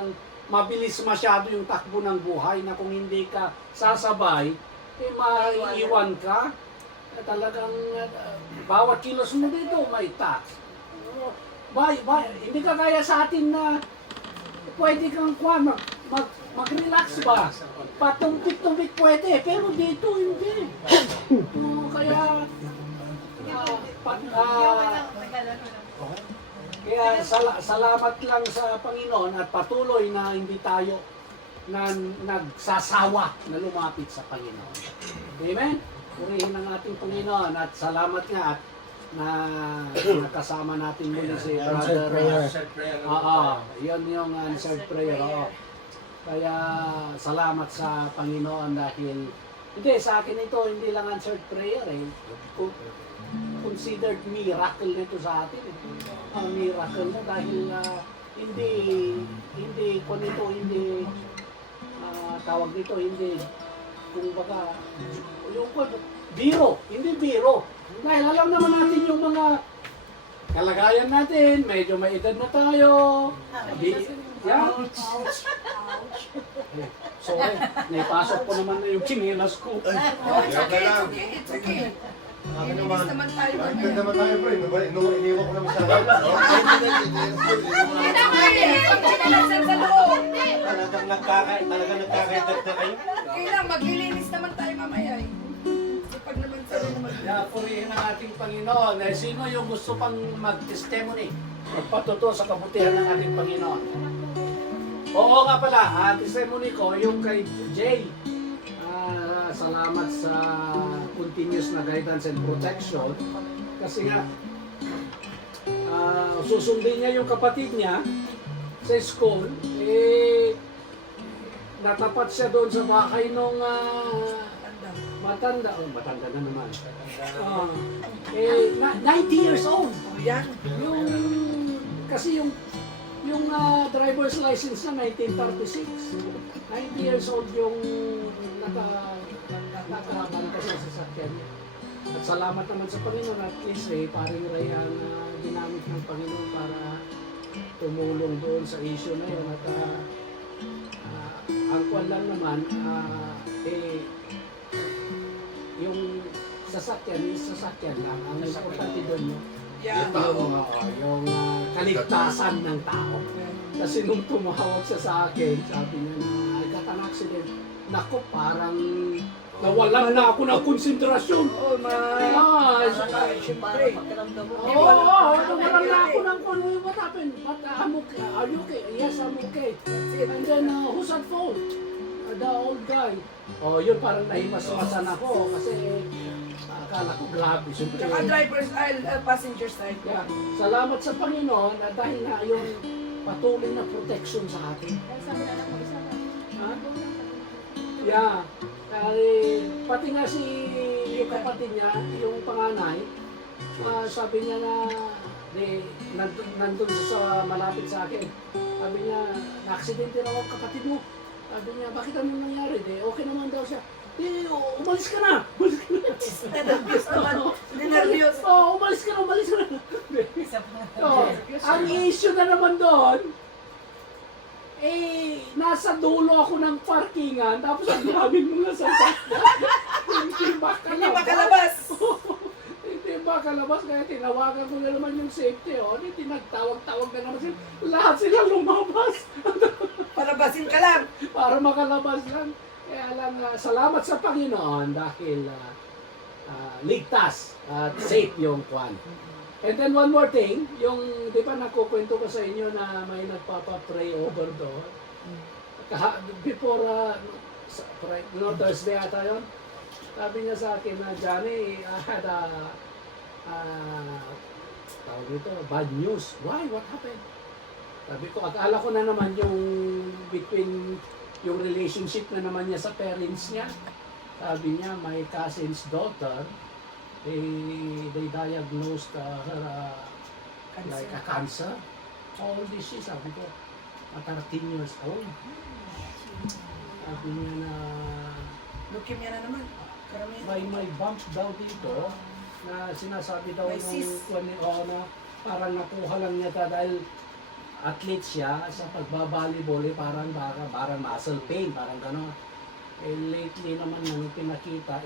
talagang mabilis masyado yung takbo ng buhay na kung hindi ka sasabay, eh maiiwan ka. Talagang bawat kilos mo dito may tax. Hindi ka kaya sa atin na pwede kang mag-relax ba? Patumpik-tumpik pwede, pero dito hindi. Kaya salamat lang sa Panginoon at patuloy na hindi tayo nagsasawa na lumapit sa Panginoon. Amen? Purihin ang ating Panginoon at salamat nga at na nakasama natin muli si Brother. Answered prayer. Yun yung answered prayer. Kaya salamat sa Panginoon dahil hindi, sa akin ito hindi lang answered prayer considered miracle nito sa atin. Miracle na dahil hindi tawag nito, hindi kumbaga yung hindi biro. Dahil alam naman natin yung mga kalagayan natin, medyo may edad na tayo. Sorry, naipasok ko naman na yung chinilas ko. It's okay. Ininis naman tayo. Ininis naman tayo, bro. Iniwan ko naman sa akin. Talagang nagkakaitat na kayo. Kailang maglilinis naman tayo mamaya eh. Pag naman sila naman. Purihin ang ating Panginoon. Sino yung gusto pang mag-testimony? Magpatuto sa kabutihan ng ating Panginoon. Oo nga pala, testimony ko yung kay Jay. Salamat sa continuous na guidance and protection. Kasi nga, susundin niya yung kapatid niya sa school. Natapat siya doon sa bahay nung matanda na naman. 90 years old. Yan. Kasi yung driver's license na 1936. 90 years old yung nakabanta sa sasakyan niya. At salamat naman sa Panginoon at least paring Raya na ginamit ng Panginoon para tumulong doon sa issue na yun. At ang kwan lang naman, yung sasakyan lang. Ang importante doon yung kaligtasan ng tao. Kasi nung tumawag siya sa akin, sabi niya na I got an accident. Naku, parang nawalan na ako ng konsentrasyon. Siyempre. Nawalan na ako ng what happened? But I'm okay. Are you okay? Yes, I'm okay. And then, who's at fault? The old guy. Yun parang nahimas-masan ako kasi akala ko grabe. Tsaka driver's aisle, passenger side. Yeah. Salamat sa Panginoon dahil nga yung patuloy na protection sa atin. Yeah. Pati nga yung kapatid niya, yung panganay, sabi niya na nandun sa malapit sa akin. Sabi niya, na-aksidente raw ang kapatid mo. Sabi niya, bakit anong nangyari? Okay naman daw siya. Umalis ka na! Nervyos naman. Nervyos. Umalis ka na! Ang issue na naman doon, nasa dulo ako ng parkingan, tapos ang daming mga sasakyan. Hindi makalabas. Hindi makalabas, kaya tinawagan ko na naman yung safety. Tinagtawag-tawag na naman sila. Lahat sila lumabas. Palabasin ka lang. Para makalabas lang. Kaya lang, salamat sa Panginoon dahil ligtas at safe yung kwan. And then one more thing, yung, di ba nakukwento ko sa inyo na may nagpapa-pray over doon. Before, Thursday ata yun, sabi niya sa akin na, Johnny, I had tawag dito, bad news. Why? What happened? Sabi ko, akala ko na naman yung between yung relationship na naman niya sa parents niya. Sabi niya, my cousin's daughter, they diagnosed her like a cancer. How old is she? Sabi ko, 13 years old. Sabi niya na Leukemia na naman. may bump daw dito na sinasabi daw May cyst. na parang nakuha lang niya dahil athlete siya sa pagbabalibol, parang muscle pain, parang gano'n. Eh, lately naman nang pinakita,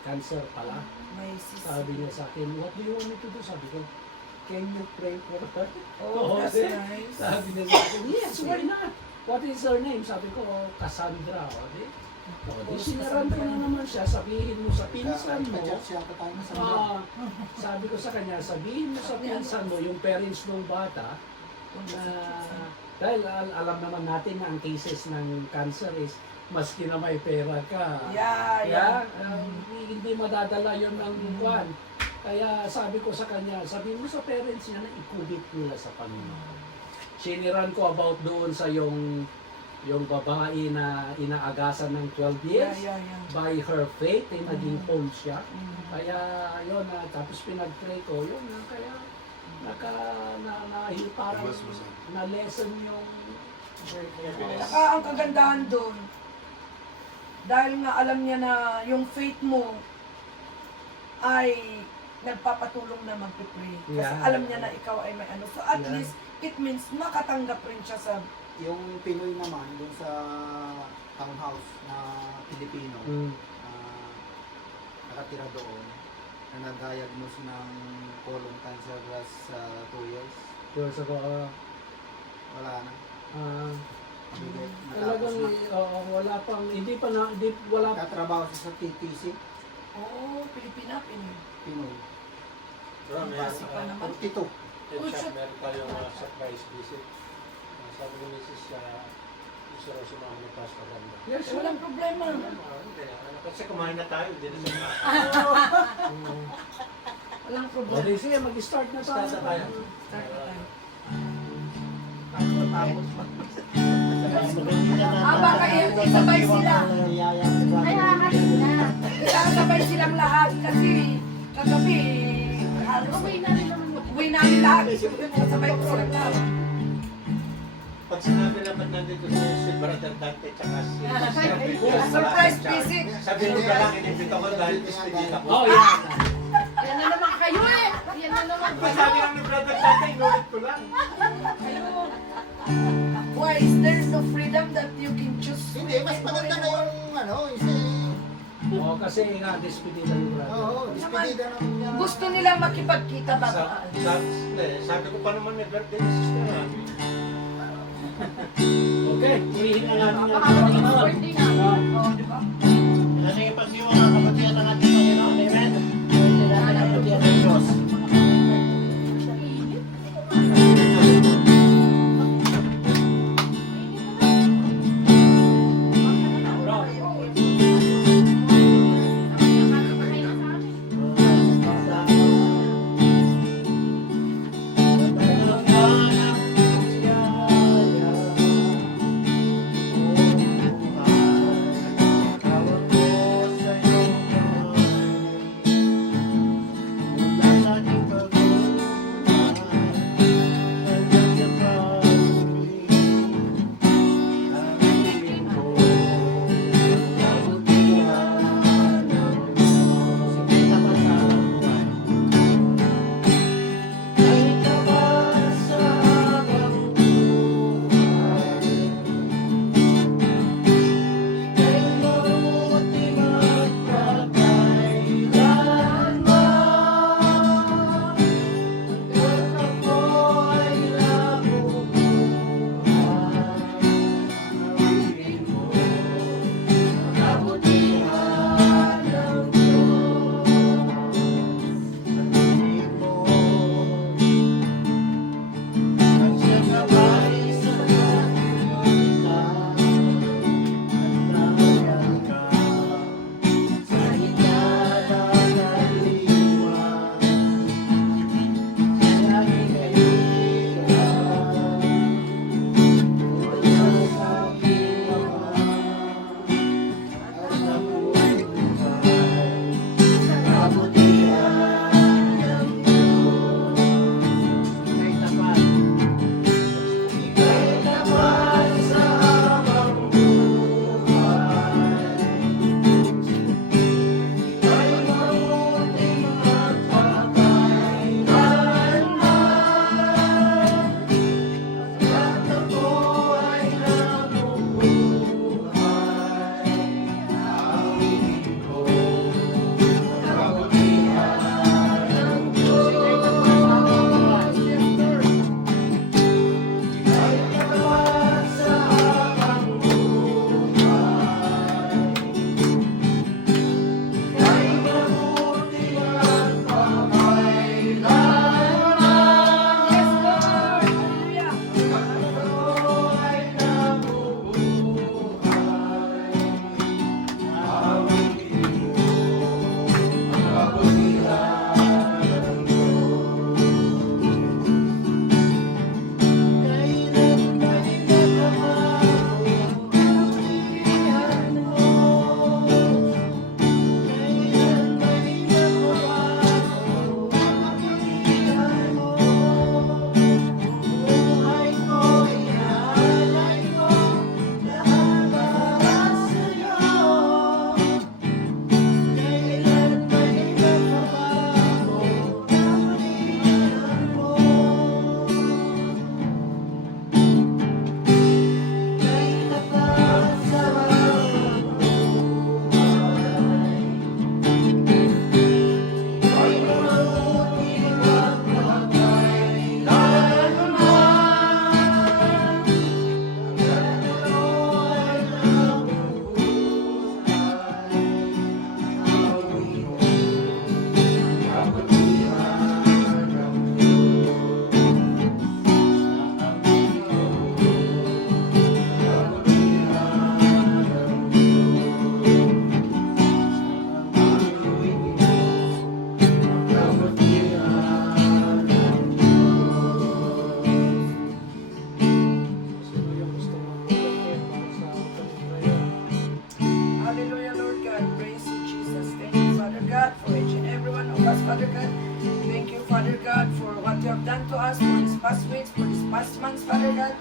cancer pala. May sis. Sabi niya sa akin, what do you want me to do? Sabi ko, can you pray for her? Oh, that's di- nice. Sabi niya sa akin, yes, why not? What is her name? Sabi ko, Cassandra. Di sinaran ko na naman siya, sabihin mo sa pinsan mo. Sabi ko sa kanya, sabihin mo sa pinsan mo, yung parents ng bata, na dahil alam naman natin na ang cases ng cancer is maski na may pera ka. Yeah. Hindi madadala yon ng buwan. Kaya sabi ko sa kanya, sabihin mo sa parents niya na ikubit nila sa Panginoon. Siniran ko about doon sa yung babae na inaagasan ng 12 years. Yeah. By her faith, naging whole siya. Mm. Kaya yun, tapos pinag-pray ko, yun na, kaya parang na-lesson yung Saka ang kagandahan doon, dahil nga alam niya na yung faith mo ay nagpapatulong na mag-pray. Kasi Yeah. alam niya na ikaw ay may ano. So at Yeah. least, it means makatanggap rin siya sa... Yung Pinoy naman, dun sa townhouse na Pilipino, nakatira doon, na na-diagnose ng colon cancer last 2 years. years ago. Wala na. Bigat. Talagang wala pang, wala Katrabaho siya sa TTC, Oo, Pilipina, Pinoy. Pinoy. Basi pa naman. 42. Meron tayong surprise visit. Sabi ko misis gusto raw sumama ni Pastor Randa. Yes, Walang problema. Kasi kumain na tayo, hindi na siya Walang O problema. di sige, mag-start na tayo. Start na tayo. Start na tayo. Baka isabay sila. Ay, hahalin na. Isasabay silang lahat kasi kagabi, Uwi na rin naman. uwi namin lahat. Sasabay ko silang lahat. Pag sinabi naman nandito si Brother Dante tsaka si Surprise visit. Sabi nyo na lang, inibito ko dahil despedita ko. Oh, yeah. Yan na naman kayo eh. Yan na naman Sabi lang ni Brother Dante, inulit ko lang. Why is there no freedom that you can choose? Hindi, mas maganda na yung Oo, kasi nga, despedida ni brother. despedida ng Gusto nilang makipagkita bago. Sabi ko pa naman may birthday ni Sister Rami. Okay, hinihinga natin yung Baka maging birthday na. Oh, di ba? Ano yung pagdiwang ang kabutihan ng ating Panginoon? Amen? Birthday natin ang kabutihan ng Diyos. done to us for these past weeks, for these past months, Father God.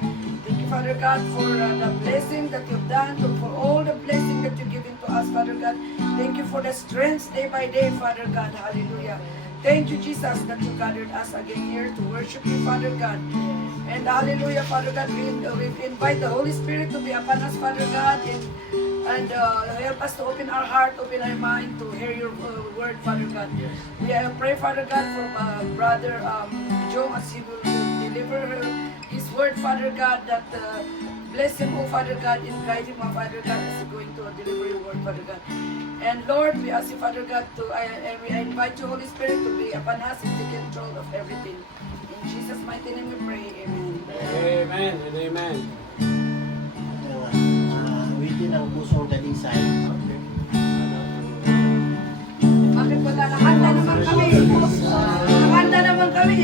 Thank you, Father God, for the blessing that you've done, for all the blessing that you've given to us, Father God. Thank you for the strength day by day, Father God. Hallelujah. Thank you, Jesus, that you gathered us again here to worship you, Father God. And hallelujah, Father God, we invite the Holy Spirit to be upon us, Father God, and help us to open our heart, open our mind to hear your word, Father God. We pray, Father God, for Brother Joe as he will deliver his word, Father God, that bless him, oh Father God, and guide him, oh Father God, as he's going to deliver your word, Father God. And Lord, we ask you, Father God, we invite you, Holy Spirit, to be upon us and take control of everything. In Jesus' mighty name we pray, amen. Amen and amen. Awitin ang pusong dalisay. Bakit wala? Nakanda naman kami. Nakanda naman kami.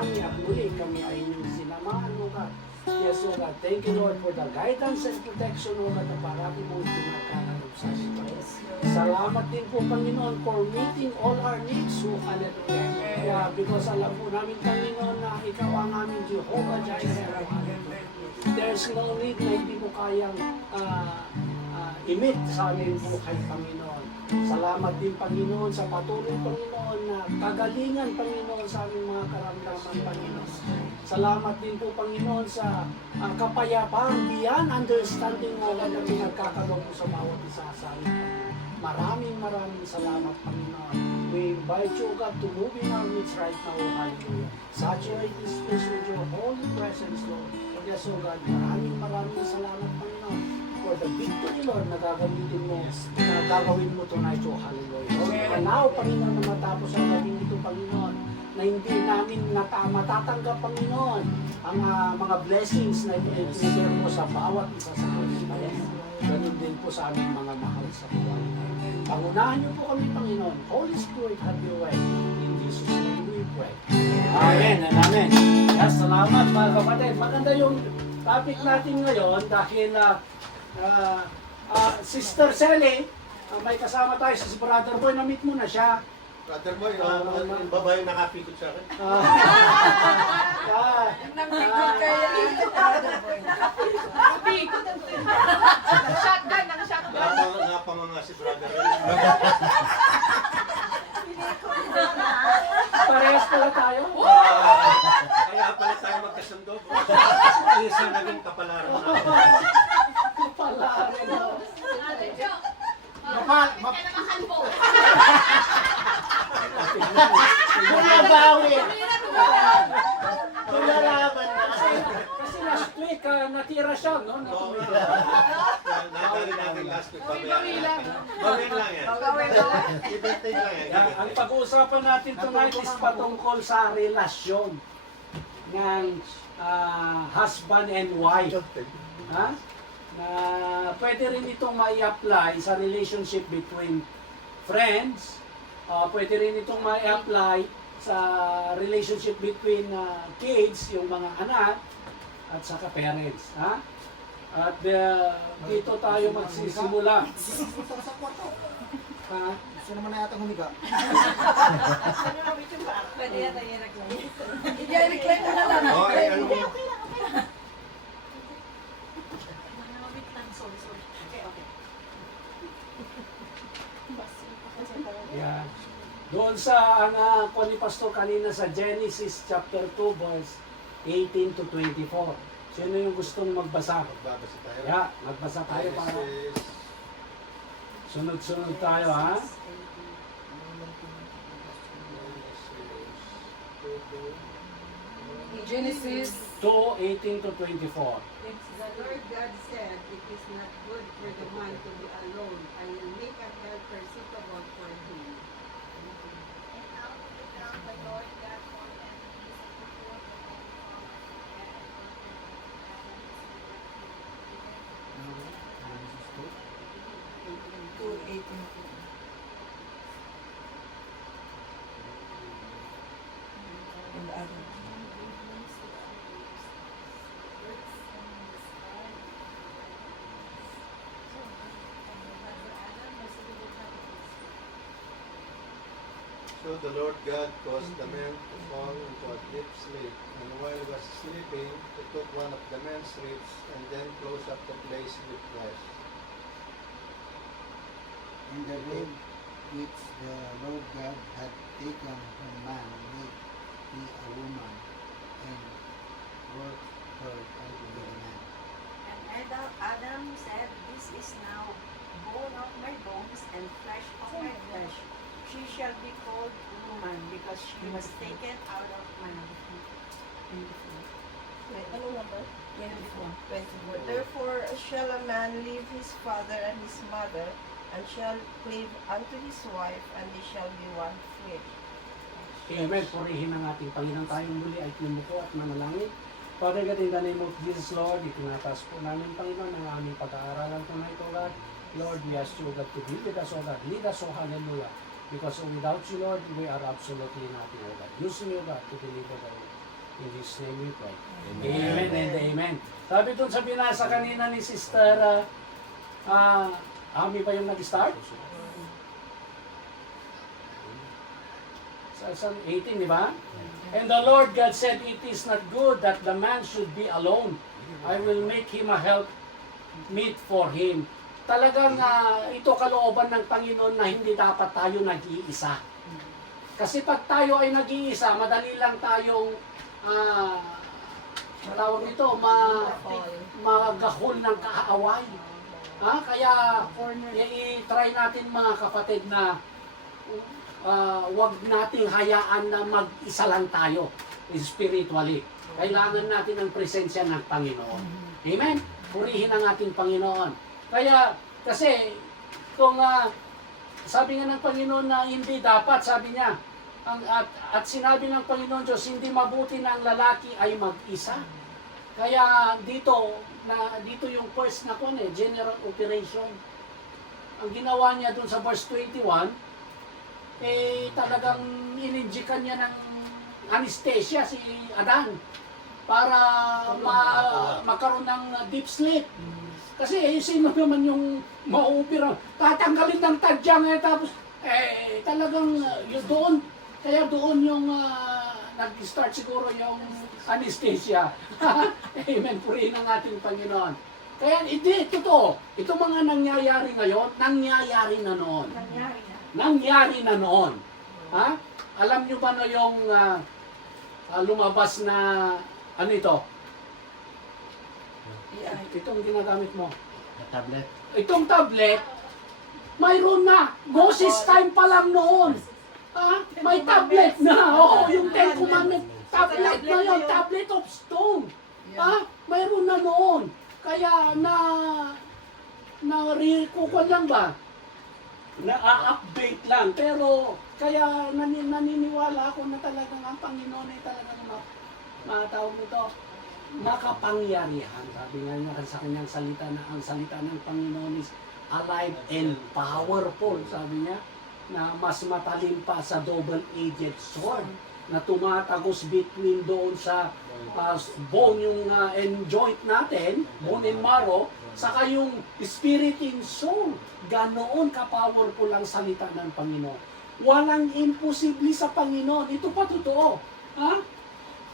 dumami at muli kami ay inyong sinamahan, O God. Yes, O God. Thank you, Lord, for the guidance and protection, O God, na parati mong pinagkakalap sa sitwasyon. Salamat din po, Panginoon, for meeting all our needs, O Hallelujah. Yeah, because alam po namin, Panginoon, na Ikaw ang aming Jehovah Jireh, O Hallelujah. There's no need na hindi mo kayang imit sa aming buhay, Panginoon. Salamat din, Panginoon, sa patuloy, Panginoon, na kagalingan, Panginoon, sa aming mga karamdaman, Panginoon. Salamat din po, Panginoon, sa kapayapaan, beyond understanding mo na pinagkakaroon mo sa bawat isa sa amin. Maraming salamat, Panginoon. We invite you, God, to move in our midst right now, hallelujah. Saturate this place with your holy presence, Lord. Yes, O God, maraming salamat, Panginoon, for the victory, Lord, na gagawin mo, na gagawin mo tonight, O hallelujah. Lord, and now, Panginoon, na matapos ang naging ito, Panginoon, na hindi namin matatanggap, Panginoon, ang mga blessings na i-deliver mo sa bawat isa sa amin, Panginoon. Ganun din po sa aming mga mahal sa buhay. Pangunahan niyo po kami, Panginoon. Holy Spirit, have your way. In Jesus' name we pray. Amen and amen. Yes, salamat mga kapatid. Maganda yung topic natin ngayon dahil Sister Sally, may kasama tayo si Brother Boy. Na-meet mo na siya. Brother Boy, yung babae nakapikot sa akin. Nangikot kayo dito, Brother Boy. Nakapikot ang shotgun, naka-shotgun. Napanganga si Brother. Parehas pala tayo. Kaya pala tayo magkasundo. Isa naging kapalaran na. Kapalaran mo. Bumabawi. Tulalaban na. Kasi last week, natira siya, no? Nadali natin last week. Bawin lang yan. Ibentay lang yan. Ang pag-uusapan natin tonight is patungkol sa relasyon ng husband and wife. Ha? Na pwede rin itong mai-apply sa relationship between friends. Pwede rin itong mai-apply sa relationship between kids, yung mga anak, at saka parents. Ha? At dito tayo magsisimula. Ha? Gusto naman na yata humiga. Pwede yata yung reklamo. Hindi, reclaim mo na lang. Okay, ano mo? Yeah. Doon sa kuha ni Pastor kanina sa Genesis chapter 2 verse 18 to 24. Sino yung gustong magbasa? Magbabasa tayo. Yeah, magbasa tayo para sunod-sunod tayo, ha? Genesis 2:18 to 24. The Lord God said, "It is not good for the man to be alone. I will make a helper suitable for him." And out of the ground the Lord God formed and beast to put the man from and 2:18. And the other. So the Lord God caused the man to fall into a deep sleep, and while he was sleeping, he took one of the man's ribs and then closed up the place with flesh. In the rib which the Lord God had taken from man, made he a woman, and worked her unto the man. And Adam said, "This is now bone of my bones and flesh of my flesh. She shall be called woman because she was taken out of man." 24. Therefore shall a man leave his father and his mother, and shall cleave unto his wife, and they shall be one flesh. Amen. Purihin ang ating Panginoon tayong muli ay tumuko at manalangin. Father God, in the name of Jesus, Lord, itinataas po namin, Panginoon, ang aming pag-aaralan tonight, O God. Lord, we ask you, God, to be with us, O God. Lead us, O hallelujah. Because without you, Lord, we are absolutely nothing, O God. Use me, O God, to deliver the word. In His name we pray. Amen and amen. Sabi dun sa binasa kanina ni Sister Ami ba yung nag-start? Sa 18, di ba? And the Lord God said, it is not good that the man should be alone. I will make him a help meet for him. Talagang ito kalooban ng Panginoon na hindi dapat tayo nag-iisa. Kasi pag tayo ay nag-iisa, madali lang tayong tawag nito, magahol ng kaaway. Kaya i-try natin mga kapatid na wag nating hayaan na mag-isa lang tayo spiritually. Kailangan natin ang presensya ng Panginoon. Amen? Purihin ang ating Panginoon. Kaya, kasi, kung sabi nga ng Panginoon na hindi dapat, sabi niya, at sinabi ng Panginoon Diyos, hindi mabuti na ang lalaki ay mag-isa. Kaya dito yung first na general operation. Ang ginawa niya dun sa verse 21, talagang ininjikan niya ng anesthesia si Adan para magkaroon ng deep sleep. Kasi sino naman yung ma-opera, tatanggalin ng tadyang tapos talagang yun doon. Kaya doon yung nag-start siguro yung anesthesia. Amen, purihin ang ating Panginoon. Kaya hindi, totoo. Ito mga nangyayari ngayon, nangyayari na noon. Nangyari na noon. Alam nyo ba na yung lumabas na, ano ito? Itong ginagamit mo. Tablet. Itong tablet, mayroon na. Moses time pa lang noon. May tablet na. Yung Ten Commandments, tablet na yun. Tablet of stone. Mayroon na noon. Kaya kukuha lang ba? Na-update lang. Pero, kaya naniniwala ako na talagang ang Panginoon ay talagang matawag nito, makapangyarihan. Sabi nga niya sa kanyang salita na ang salita ng Panginoon is alive and powerful. Sabi niya na mas matalim pa sa double-edged sword na tumatagos between doon sa bone yung and joint natin, bone and marrow, saka yung spirit and soul. Ganoon ka-powerful ang salita ng Panginoon. Walang imposible sa Panginoon. Ito pa totoo.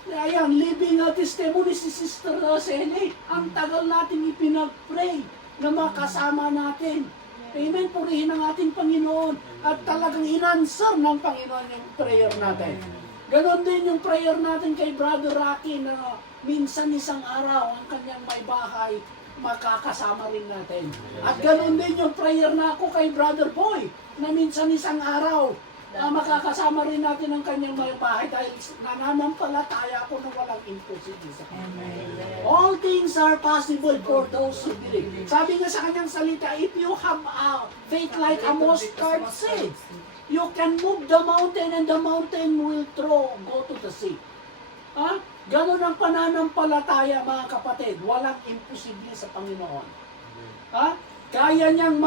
Ayan, living testimony si Sister Rosely. Ang tagal natin ipinag-pray na makasama natin. Amen, purihin ang ating Panginoon. At talagang inanswer ng Panginoon yung prayer natin. Ganon din yung prayer natin kay Brother Rocky na minsan isang araw ang kanyang may bahay, makakasama rin natin. At ganon din yung prayer na ako kay Brother Boy na minsan isang araw, makakasama rin natin ang kanyang may bahay dahil nananampalataya ako na walang imposible sa kanya. All things are possible for those who believe. Sabi nga sa kanyang salita, if you have faith like a mustard seed, you can move the mountain and the mountain will go to the sea. Ganon ang pananampalataya mga kapatid. Walang imposible sa Panginoon. Kaya niyang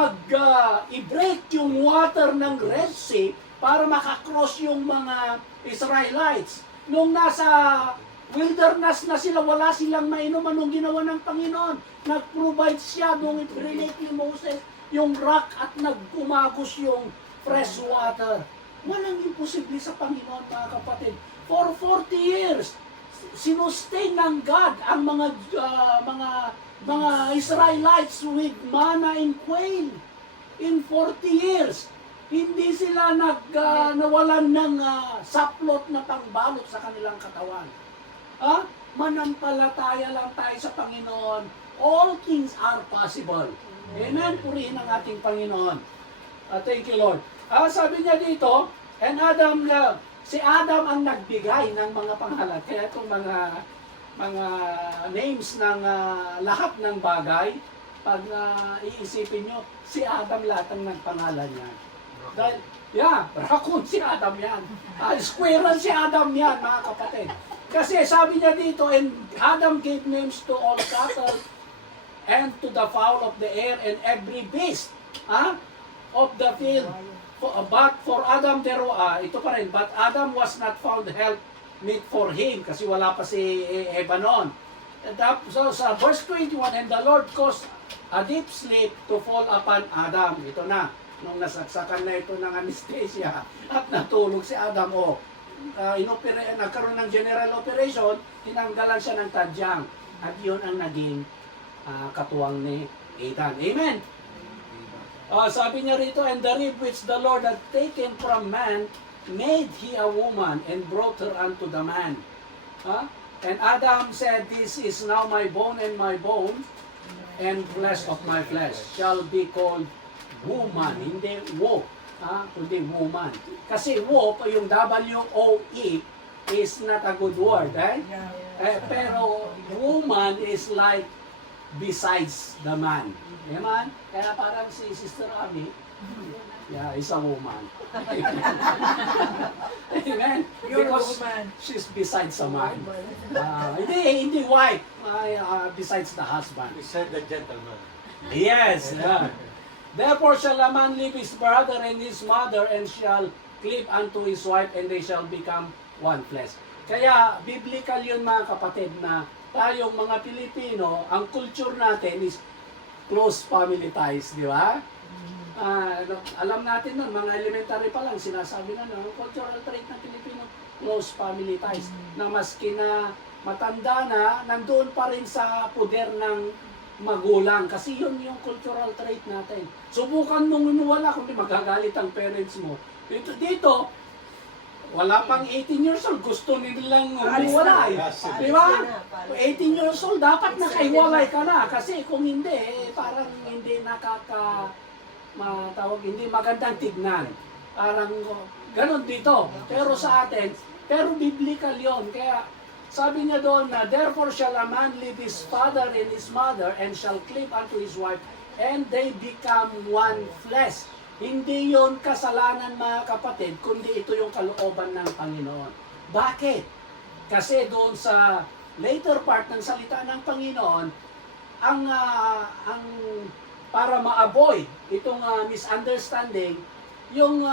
i-break yung water ng Red Sea para makakross yung mga Israelites. Nung nasa wilderness na sila, wala silang mainom. Anong ginawa ng Panginoon? Nag-provide siya nung i-relate ni Moses yung rock at nag-umagos yung fresh water. Walang imposible sa Panginoon mga kapatid. For 40 years, sinustain ng God ang mga Israelites with manna and quail. In 40 years, hindi sila nawalan ng saplot na pangbalot sa kanilang katawan. Manampalataya lang tayo sa Panginoon. All things are possible. Amen. Purihin ang ating Panginoon. Thank you, Lord. Sabi niya dito, and si Adam ang nagbigay ng mga pangalan. Kaya itong mga names ng lahat ng bagay, pag iisipin nyo, si Adam lahat ang nagpangalan niya. Dahil, raccoon si Adam yan. Squirrel si Adam yan, mga kapatid. Kasi sabi niya dito, and Adam gave names to all cattle, and to the fowl of the air, and every beast of the field. But for Adam ito pa rin, but Adam was not found help meet for him kasi wala pa si Eva noon. So sa verse 21, and the Lord caused a deep sleep to fall upon Adam. Ito na, nung nasaksakan na ito ng anesthesia at natulog si Adam, nagkaroon ng general operation, tinanggalan siya ng tadyang. At yun ang naging katuwang ni Adam. Amen? Sabi niya rito, and the rib which the Lord had taken from man, made he a woman, and brought her unto the man. And Adam said, this is now my bone and my bone, and flesh of my flesh, shall be called woman. Hindi wo, kundi woman. Kasi wo, yung W-O-E, is not a good word, right? Pero woman is like besides the man. Amen? Kaya parang si Sister Abby, is a woman. Amen? You're a Because woman. she's besides a man. Hindi wife, besides the husband. He said the gentleman. Yes. Therefore shall a man leave his brother and his mother, and shall cleave unto his wife, and they shall become one flesh. Kaya biblical yun mga kapatid, na tayong mga Pilipino, ang culture natin is close family ties, di ba? Alam natin nun, mga elementary pa lang, sinasabi na ang cultural trait ng Pilipino, close family ties, na maski na matanda na, nandoon pa rin sa poder ng magulang, kasi yun yung cultural trait natin. Subukan mong inuwala, kundi magagalit ang parents mo. Dito, wala pang 18 years old, gusto nilang umiwalay. Di ba? 18 years old, dapat nakaiwalay ka na. Kasi kung hindi, parang hindi hindi magandang tignan. Parang ganon dito. Pero sa atin, pero biblical yon. Kaya sabi niya doon na, therefore shall a man leave his father and his mother, and shall cleave unto his wife, and they become one flesh. Hindi yon kasalanan mga kapatid, kundi ito yung kalooban ng Panginoon. Bakit? Kasi doon sa later part ng salita ng Panginoon, ang para ma-avoid itong misunderstanding, yung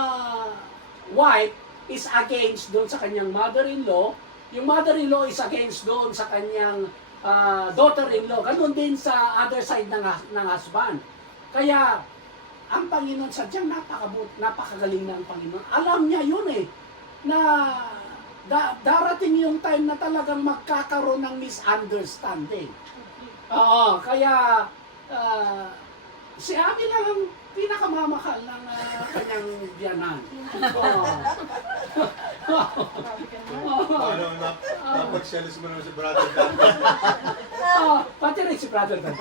wife is against doon sa kanyang mother-in-law, yung mother-in-law is against doon sa kanyang daughter-in-law, ganun din sa other side ng husband. Kaya ang Panginoon, sadyang napakagaling na ang Panginoon. Alam niya yun na darating yung time na talagang magkakaroon ng misunderstanding. Kaya si Abby lang ang pinakamamahal ng kanyang biyanan. Paano napagselos mo naman si Brother Dan? Pati rin si Brother Dan.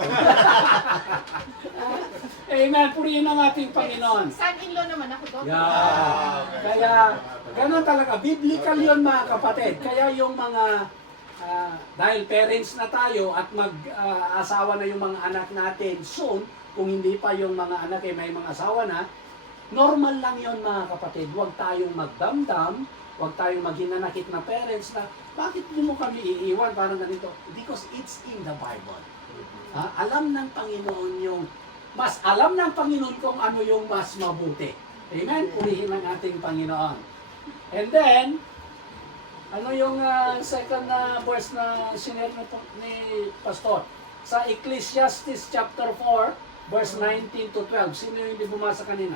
Amen. Purihin ang ating Panginoon. Son-in-law naman ako doon. Kaya, ganun talaga. Biblical yun mga kapatid. Kaya yung mga, dahil parents na tayo at mag-asawa na yung mga anak natin soon, kung hindi pa yung mga anak may mga asawa na, normal lang yun mga kapatid. Huwag tayong magdamdam, huwag tayong maghinanakit na parents na, bakit di mo kami iiwan parang ganito? Because it's in the Bible. Alam ng Panginoon alam ng Panginoon kung ano yung mas mabuti. Amen? Purihin ang ating Panginoon. And then, ano yung second verse na sinare ni Pastor? Sa Ecclesiastes chapter 4, verse 19 to 12. Sino yung hindi bumasa kanina?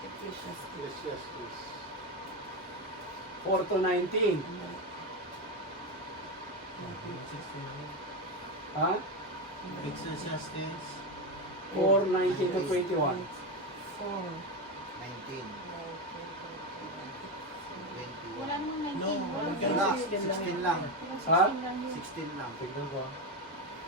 Ecclesiastes. 4 to 19. Ha? Ecclesiastes 4, 19 to 21. 19. 21. Wala namang 19. No, Wala. 16 lang. Ha? 16 lang. Tignan ko.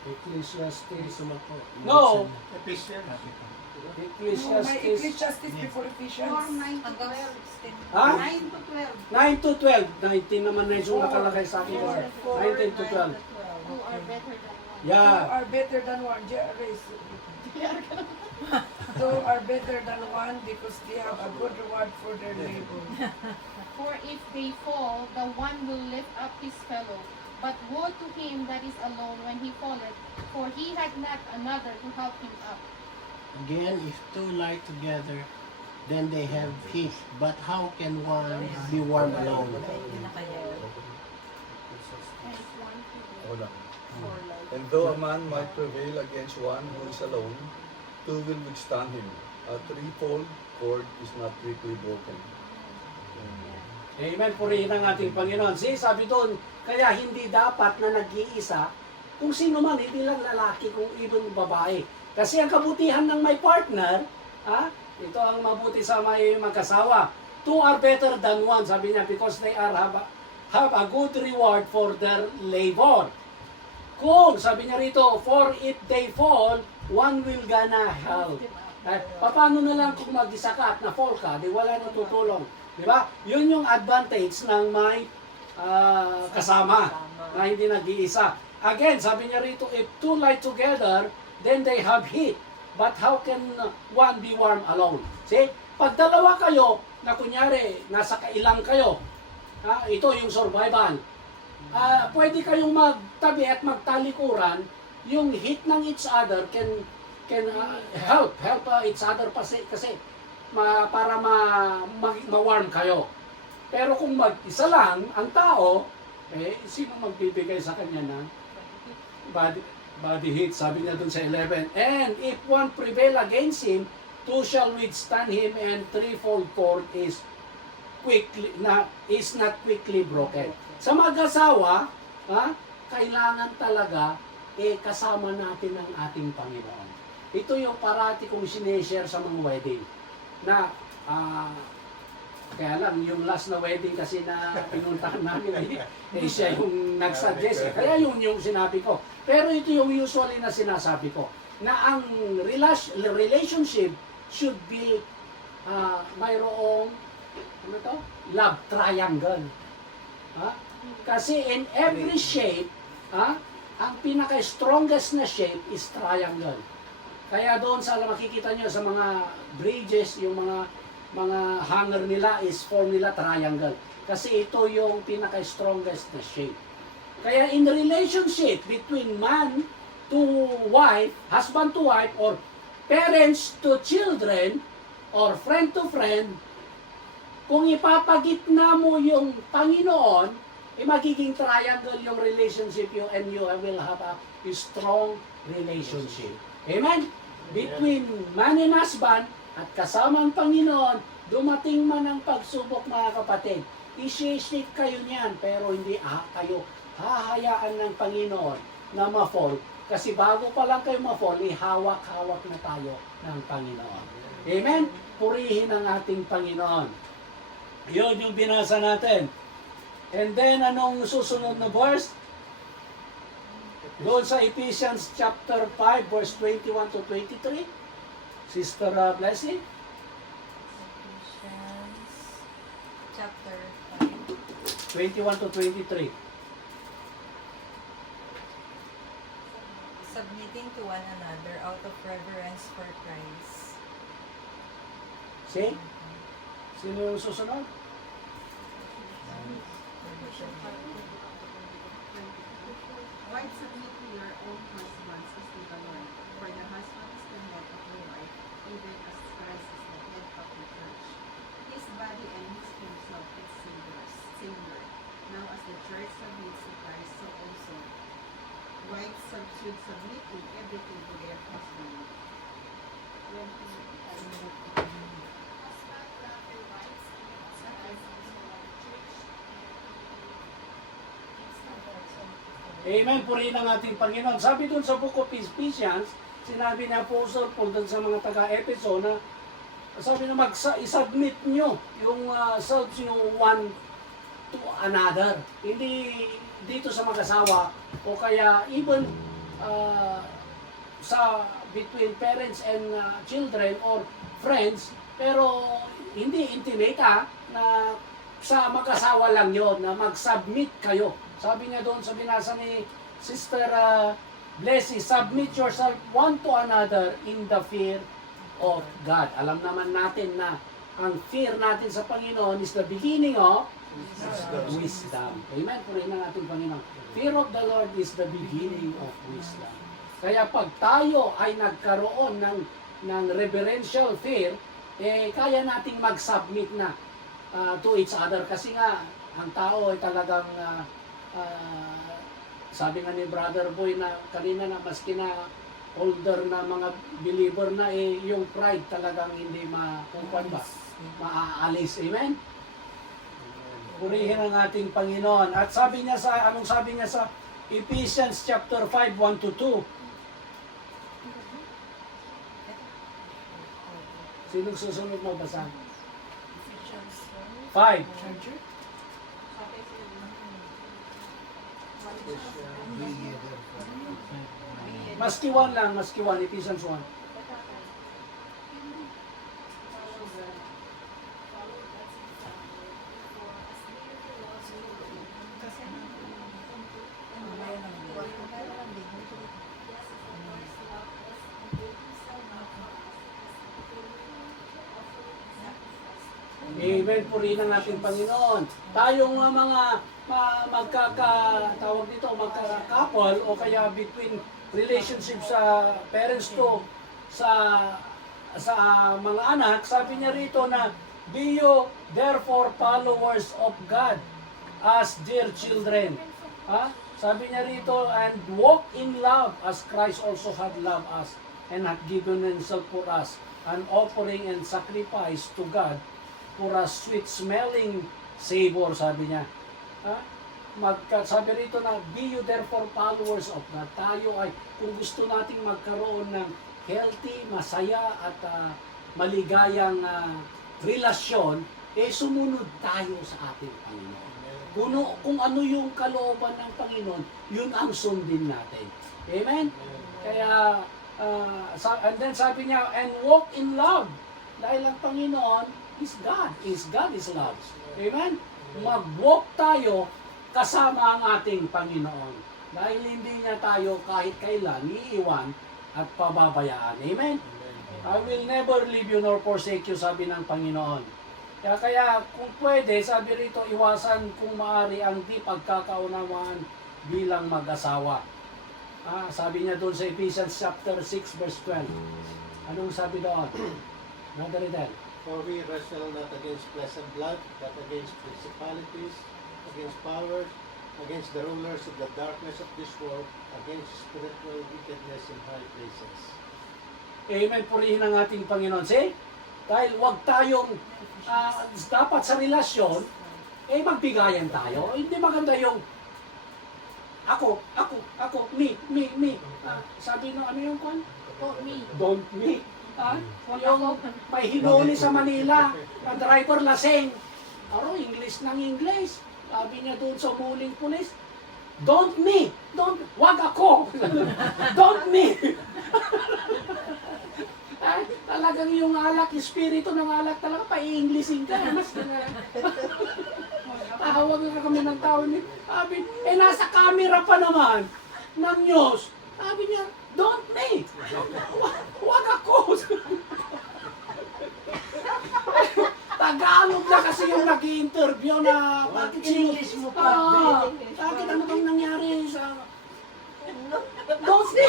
Ecclesiastes. Sumako. No! Ephesians. May Ecclesiastes. Ecclesiastes before Ephesians. 9 to 12. Ha? 9 to 12. 9 to 12. 19 naman na yung nakalagay sa akin. 19 to 12. Who are better than one. Two Yeah. are better than one. Two are better than one because they have a good reward for their labor. For if they fall, the one will lift up his fellow. But woe to him that is alone when he falleth, for he had not another to help him up. Again, if two lie together, then they have heat. But how can one be warm alone? And though a man might prevail against one who is alone, two will withstand him. A threefold cord is not quickly broken. Amen. Purihin ang ating Panginoon. See, sabi doon, kaya hindi dapat na nag-iisa kung sino man, hindi lang lalaki, kung even babae. Kasi ang kabutihan ng may partner, ito ang mabuti sa may magkasawa. Two are better than one, sabi niya, because they have a good reward for their labor. Kung, sabi niya rito, for if they fall, one will gonna help. Paano na lang kung mag-isa ka at na-fall ka, di wala nang tutulong. Di ba? Yun yung advantage ng may kasama na hindi nag-iisa. Again, sabi niya rito, if two lie together, then they have heat. But how can one be warm alone? See? Pag dalawa kayo, na kunyari, nasa kailang kayo, ito yung survival. Pwede kayong magtabi at magtalikuran, yung heat ng each other can help each other kasi para ma-warm kayo. Pero kung mag-isa lang ang tao, sino magbibigay sa kanya ng body heat? Sabi niya dun sa 11. And if one prevail against him, two shall withstand him, and threefold cord is not quickly broken. Sa mag-asawa, kailangan talaga kasama natin ang ating Panginoon. Ito yung parati kong sineshare sa mga wedding. Na, kaya lang, yung last na wedding kasi na pinuntahan namin, siya yung nag-suggest. Kaya yun yung sinabi ko. Pero ito yung usually na sinasabi ko. Na ang relationship should be mayroong love triangle. Kasi in every shape, ang pinaka-strongest na shape is triangle. Kaya doon sa makikita nyo sa mga bridges, yung mga hanger nila is form nila triangle. Kasi ito yung pinaka-strongest na shape. Kaya in relationship between man to wife, husband to wife, or parents to children, or friend to friend, kung ipapagitna mo yung Panginoon, magiging triangle yung relationship you, and you will have a strong relationship. Amen? Between man and husband at kasama ang Panginoon, dumating man ang pagsubok, mga kapatid. I-shake kayo niyan, pero hindi kayo hahayaan ng Panginoon na ma-fall. Kasi bago pa lang kayo ma-fall, ihawak-hawak na tayo ng Panginoon. Amen? Purihin ang ating Panginoon. Yun yung binasa natin. And then, anong susunod na verse? Doon sa Ephesians chapter 5, verse 21 to 23. Sister Blessing. Ephesians chapter 21 to 23. Submitting to one another out of reverence for Christ. See? Sino yung susunod? Wives, submit to your own husbands as to the Lord. For the husband is the head of the wife, even as Christ is the head of the church, his body, and his himself is singular. Now as the church submits to Christ, so also wives should submit in everything to their husband. Amen. Purihin ang ating Panginoon. Sabi dun sa book of Ephesians, sinabi ni Apostle Paul dun sa mga taga-Efeso na sabi na i-submit nyo yung selves nyo one to another. Hindi dito sa mag-asawa o kaya even sa between parents and children or friends, pero hindi intimate na sa mag-asawa lang yon na mag-submit kayo. Sabi niya doon sa binasa ni Sister Blessy, submit yourself one to another in the fear of God. Alam naman natin na ang fear natin sa Panginoon is the beginning of wisdom. Amen? Purihin ang ating Panginoon. Fear of the Lord is the beginning of wisdom. Kaya pag tayo ay nagkaroon ng reverential fear, kaya nating mag-submit na to each other. Kasi nga, ang tao ay talagang, sabi nga ni Brother Boy na kanina na maski na older na mga believer na, yung pride talagang hindi maaalis. Amen? Purihin ang ating Panginoon. At sabi niya anong sabi niya sa Ephesians chapter 5, 1-2? Sinong susunod mo basahin? Ephesians 5. Charger? Be ye therefore. Maski 1 lang, maski 1, Ephesians 1. Amen, purihin ang ating Panginoon. Tayong mga tawag dito, magka-couple o kaya between relationship sa parents to sa mga anak, sabi niya rito na be you therefore followers of God as dear children. Sabi niya rito, and walk in love as Christ also had loved us and had given himself for us, an offering and sacrifice to God for a sweet-smelling savor, sabi niya. Sabi rito na, be you therefore followers of God. Tayo ay, kung gusto nating magkaroon ng healthy, masaya, at maligayang relasyon, sumunod tayo sa ating Panginoon. Kung ano yung kalooban ng Panginoon, yun ang sundin natin. Amen? Kaya, and then sabi niya, and walk in love. Dahil ang Panginoon is God. God is love. Amen? Mag-walk tayo kasama ang ating Panginoon. Dahil hindi niya tayo kahit kailan iiwan at pababayaan. Amen? I will never leave you nor forsake you, sabi ng Panginoon. Kaya kung pwede, sabi rito, iwasan kung maaari ang di pagkakaunawaan bilang mag-asawa. Sabi niya doon sa Ephesians chapter 6 verse 12. Anong sabi doon? Brother Riddell. For we wrestle not against flesh and blood, but against principalities, against powers, against the rulers of the darkness of this world, against spiritual wickedness in high places. Amen. Purihin ang ating Panginoon. See? Dahil wag tayong, dapat sa relasyon, magbigayan tayo. Hindi maganda yung, ako, me. Sabi no, ano yung kwan? Don't me. Yung may hinuli sa Manila, na driver laseng. English ng English. Sabi niya doon sa muling pulis, don't me, wag ako. Don't me. Talagang yung alak, espiritu ng alak talaga, pa-Englishin ka. Tawag ka kami ng tao ni, sabi, nasa camera pa naman ng news. Sabi niya, don't me. Wag ako. Tagalog na kasi yung nag-i-interview na bakit English mo pa. Bakit ano bang nangyari sa... Don't me.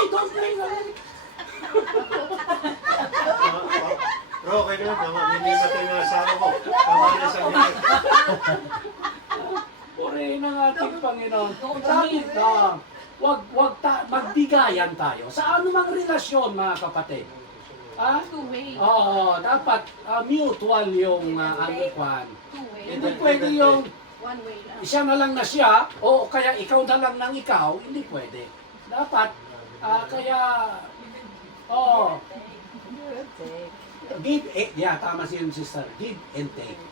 Bro, okay naman. Mamimimata yung asawa ko. Tama na sa minute. Purihin ang ating Panginoon. Sabi magbigayan tayo. Sa anumang relasyon, mga kapatid. Two-way. Oo, dapat mutual yung kwan. Two-way. Hindi pwede yung One way lang. siya na lang na siya, o kaya ikaw na lang ng ikaw, hindi pwede. Dapat, tama si yung sister, give and take.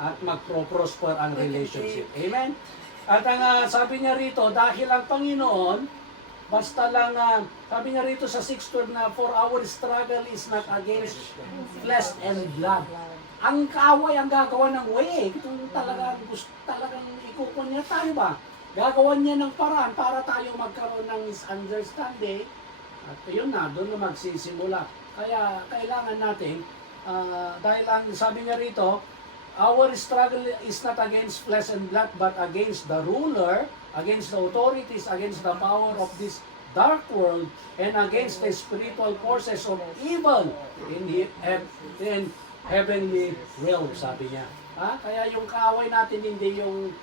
At magpro-prosper ang relationship. Amen? At ang sabi niya rito, dahil ang Panginoon, basta lang, sabi niya rito sa 6:12 na, for our struggle is not against flesh and blood. Ang kaaway ang gagawa ng way. Kung talagang ikukun niya tayo ba? Gagawan niya ng paraan para tayo magkaroon ng misunderstanding. At yun na, doon na magsisimula. Kaya kailangan natin, dahil ang sabi niya rito, our struggle is not against flesh and blood, but against the ruler, against the authorities, against the power of this dark world, and against the spiritual forces of evil in heavenly realm, sabi niya. Kaya yung kaaway natin, hindi yung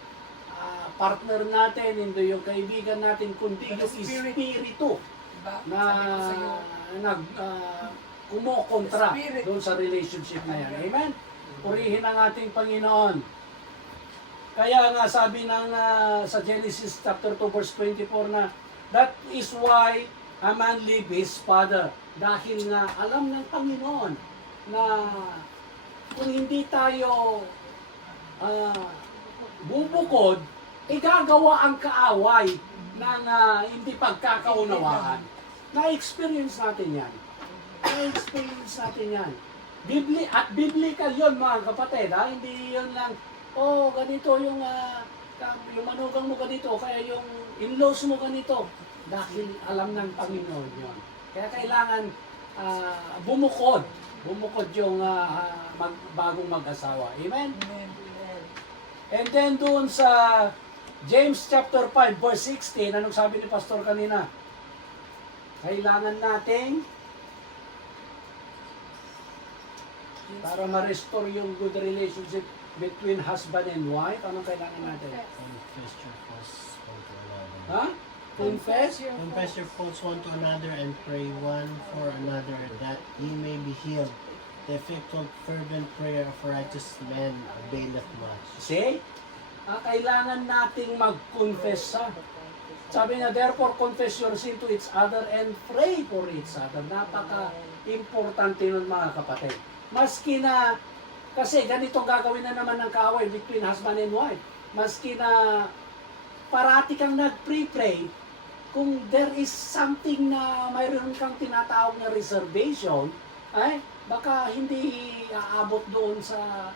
partner natin, hindi yung kaibigan natin, kundi But yung the spirit. espiritu Diba? na Sabi ko sa'yo, kumokontra The spirit. doon sa relationship na yan. Amen? Purihin ang ating Panginoon. Kaya nga sabi ng sa Genesis chapter 2 verse 24 na, that is why a man leave his father. Dahil nga alam ng Panginoon na kung hindi tayo bubukod, igagawa ang kaaway ng hindi pagkakaunawaan. Na-experience natin yan. Na-experience natin yan. At biblical yun, mga kapatid. Hindi yun lang, ganito yung manugang mo ganito, kaya yung in-laws mo ganito. Dahil alam ng Panginoon yun. Kaya kailangan bumukod yung bagong mag-asawa. Amen? Amen. And then doon sa James chapter 5 verse 16, anong sabi ni Pastor kanina? Kailangan nating para ma-restore yung good relationship between husband and wife, anong kailangan natin? Confess your faults one to another. Ha? Confess? Confess your faults one to another and pray one for another that ye may be healed. The effectual fervent prayer of a righteous man availeth much. See? Kailangan nating mag-confess sa. Sabi niya, therefore confess your sin to each other and pray for each other. Napaka-importante nun, mga kapatid. Maski na, kasi ganito gagawin na naman ng kaaway between husband and wife. Maski na parati kang nag-pray, kung there is something na mayroon kang tinatawag na reservation, baka hindi aabot doon sa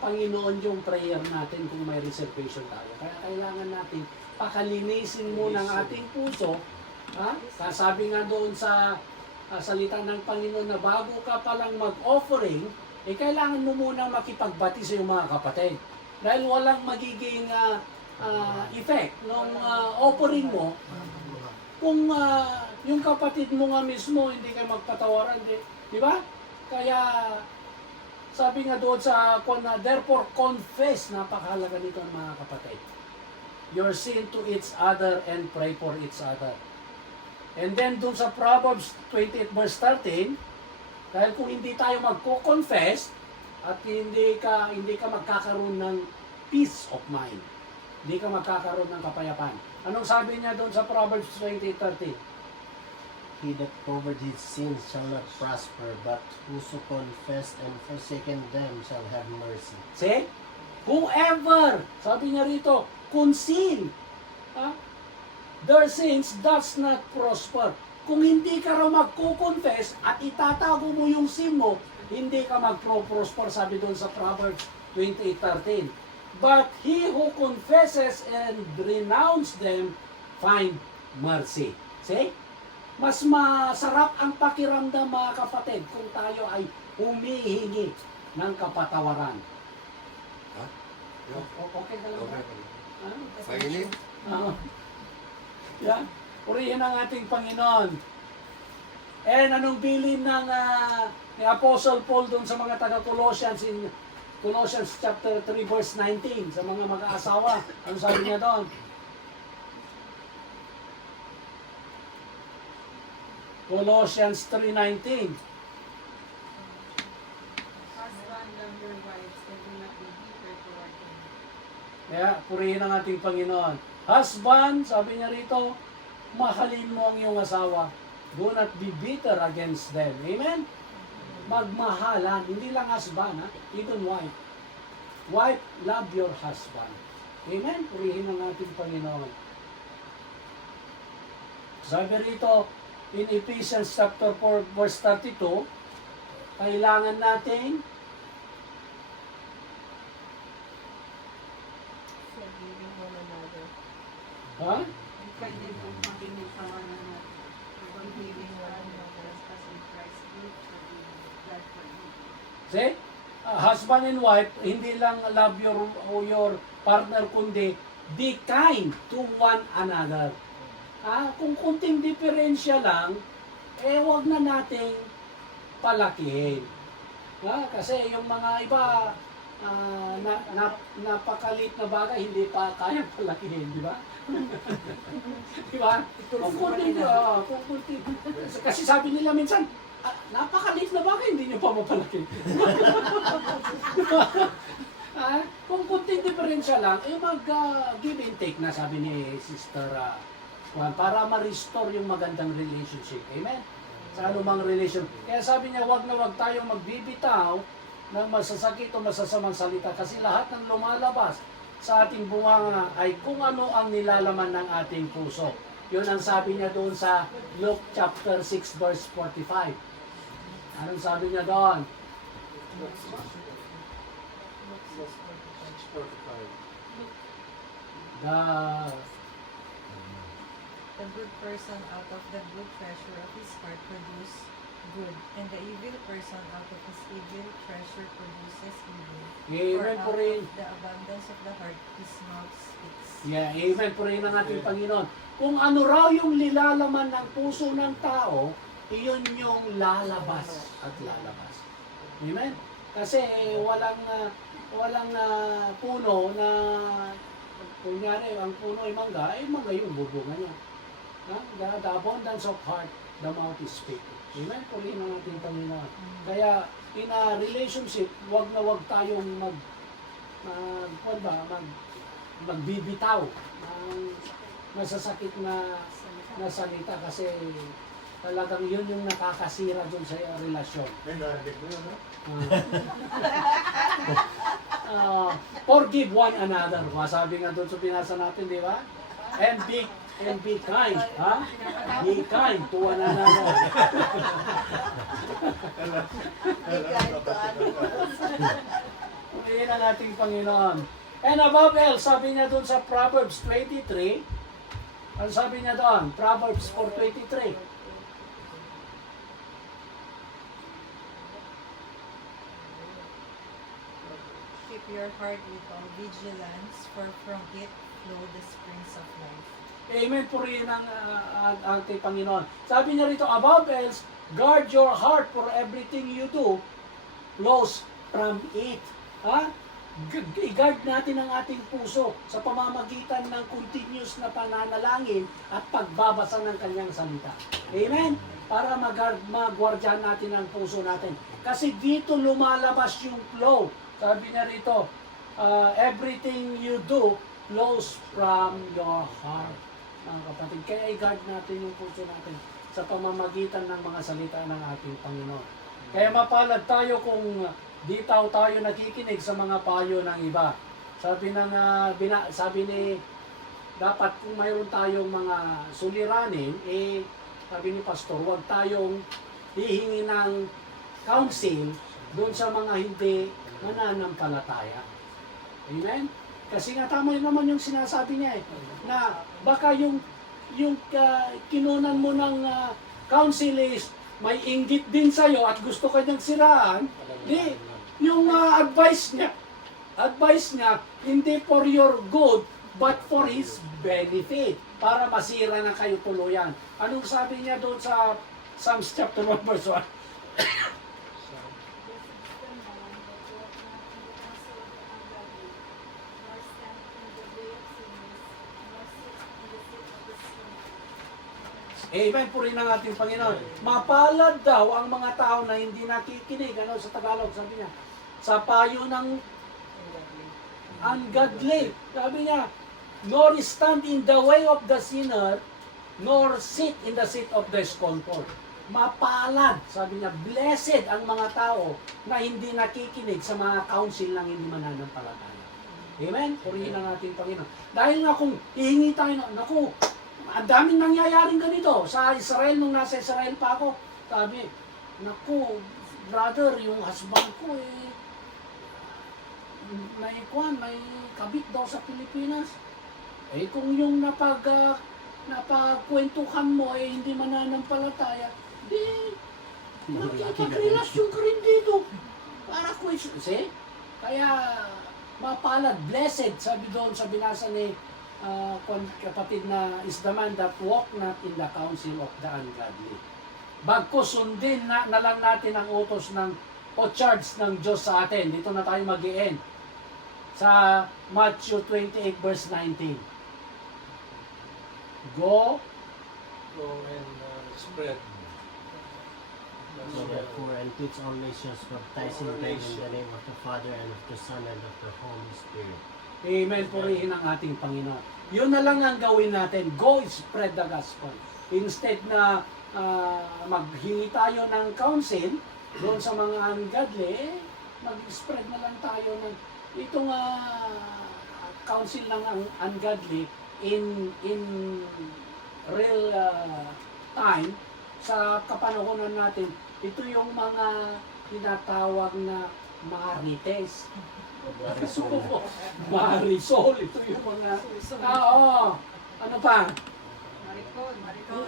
Panginoon yung prayer natin kung may reservation tayo. Kaya kailangan natin pakalinisin muna ang ating puso. Sabi nga doon sa salita ng Panginoon na bago ka palang mag-offering, kailangan mo munang makipagbati sa iyong mga kapatid. Dahil walang magiging effect ng offering mo kung yung kapatid mo nga mismo hindi kayo magpatawaran. Di ba? Kaya sabi nga doon sa therefore confess, napakahalaga nito mga kapatid. Your sin to each other and pray for each other. And then doon sa Proverbs 28 verse 13, dahil kung hindi tayo magko-confess at hindi ka magkakaroon ng peace of mind, hindi ka magkakaroon ng kapayapaan. Anong sabi niya doon sa Proverbs 28:13? He that covered his sins shall not prosper, but whoso confessed and forsaken them shall have mercy. See? Whoever, sabi niya rito, conceal their sins does not prosper. Kung hindi ka raw magko-confess at itatago mo yung sin mo, hindi ka magpro-prosper, sabi doon sa Proverbs 28:13. But he who confesses and renounces them find mercy. See? Mas masarap ang pakiramdam, mga kapatid, kung tayo ay humihingi ng kapatawaran. Okay ka lang ba? Mainit? Yeah. Purihin ang ating Panginoon. And anong bilin ng ni Apostle Paul doon sa mga taga-Colossians in Colossians chapter 3 verse 19 sa mga mag-aasawa? Ano sabi niya doon? Colossians 3:19. Husband, love your wives and do not be bitter toward them. Kaya purihin ang ating Panginoon. Husband, sabi niya rito, mahalin mo ang iyong asawa. Do not be bitter against them. Amen? Magmahalan. Hindi lang husband, even wife. Wife, love your husband. Amen? Purihin ang ating Panginoon. Sabi rito, in Ephesians chapter 4 verse 32, kailangan natin Forgiving one another. Pwede po makinig sa one another. Forgiving one another as in Christ did for you, God for you. See? Husband and wife, hindi lang love your partner, kundi be kind to one another. Kung kunting diferensya lang, wag na nating palakihin. Kasi yung mga iba, napakalit na bagay, hindi pa kayang palakihin, di ba? Di ba? Kung kunti. Kasi sabi nila minsan, napakalit na bagay, hindi nyo pa mapalaki. Kung kunting diferensya lang, mag-give and take na, sabi ni Sister Juan, para ma-restore yung magandang relationship. Amen? Sa anumang relation. Kaya sabi niya, wag na wag tayong magbibitaw ng masasakit o masasamang salita kasi lahat ng lumalabas sa ating bunganga ay kung ano ang nilalaman ng ating puso. Yun ang sabi niya doon sa Luke chapter 6 verse 45. Anong sabi niya doon? 6:45. The good person out of the good treasure of his heart produces good, and the evil person out of his evil treasure produces evil. Amen po For out rin. of the abundance of the heart, his mouth speaks. Yeah, amen po rin ang ating Panginoon. Kung ano raw yung nilalaman ng puso ng tao, iyon yung lalabas at lalabas. Amen? Kasi walang puno na, kunyari, ang puno ay mangga yung bubunga niya. The abundance of heart, the mouth is speaking. Amen? Purihin ang ating Panginoon. Kaya, in a relationship, wag na wag tayong magbibitaw ng masasakit na salita kasi talagang yun yung nakakasira dun sa relasyon. Forgive one another. Sabi nga doon sa binasa natin, di ba? And be kind. Be kind to one another. Purihin ang ating Panginoon. And above all, sabi niya doon sa Proverbs 23, ang sabi niya doon, Proverbs 4:23. Keep your heart with all vigilance, for from it flow the springs of life. Amen po rin ang ating Panginoon. Sabi niya rito, above else, guard your heart for everything you do flows from it. I-guard natin ang ating puso sa pamamagitan ng continuous na pananalangin at pagbabasa ng kanyang salita. Amen? Para magwardyan natin ang puso natin. Kasi dito lumalabas yung flow. Sabi niya rito, everything you do flows from your heart. Mga kapatid, kaya i-guard natin yung puso natin sa pamamagitan ng mga salita ng ating Panginoon. Kaya mapalad tayo kung di tayo nakikinig sa mga payo ng iba. Sabi ni dapat kung mayroon tayong mga suliranin, sabi ni Pastor, huwag tayong hihingi ng counsel doon sa mga hindi mananampalataya. Amen? Kasi nga tama naman yung sinasabi niya na baka yung kinunan mo ng counsel is may inggit din sa'yo at gusto ka niyang siraan, yung advice niya, hindi for your good, but for his benefit, para masira na kayo tuluyan. Anong sabi niya doon sa Psalms chapter 1 verse 1? Amen po rin ang ating Panginoon. Mapalad daw ang mga tao na hindi nakikinig. Ano sa Tagalog sabi niya? Sa payo ng ungodly. Sabi niya, nor stand in the way of the sinner, nor sit in the seat of the scornful. Mapalad, sabi niya, blessed ang mga tao na hindi nakikinig sa mga counsel ng hindi mananampalataya. Amen? Purihin ang ating Panginoon. Dahil nga kung hihingi tayo na, naku, ang daming nangyayaring ganito. Sa Israel, nung nasa Israel pa ako, sabi, naku, brother, yung husband ko may kabit daw sa Pilipinas. Kung yung napagkwentuhan mo hindi mananampalataya, di magkipagrelasyon ka rin dito. Para see? Kaya mapalad, blessed, sabi doon sa binasa ni kapatid na is the man that walk not in the counsel of the ungodly. Bagkus sundin na lang natin ang utos ng o charge ng Diyos sa atin. Dito na tayo mag-i-end. Sa Matthew 28 verse 19. Go. Go and spread. So therefore, and teach all nations, baptizing them in the name of the Father, and of the Son, and of the Holy Spirit. Amen. Purihin ang ating Panginoon. Yun na lang ang gawin natin. Go spread the gospel. Instead na maghingi tayo ng counsel doon sa mga ungodly, mag-spread na lang tayo ng itong counsel ng ungodly in real time sa kapanahonan natin. Ito yung mga tinatawag na marites. Marisol. Ito yung mga ano pa?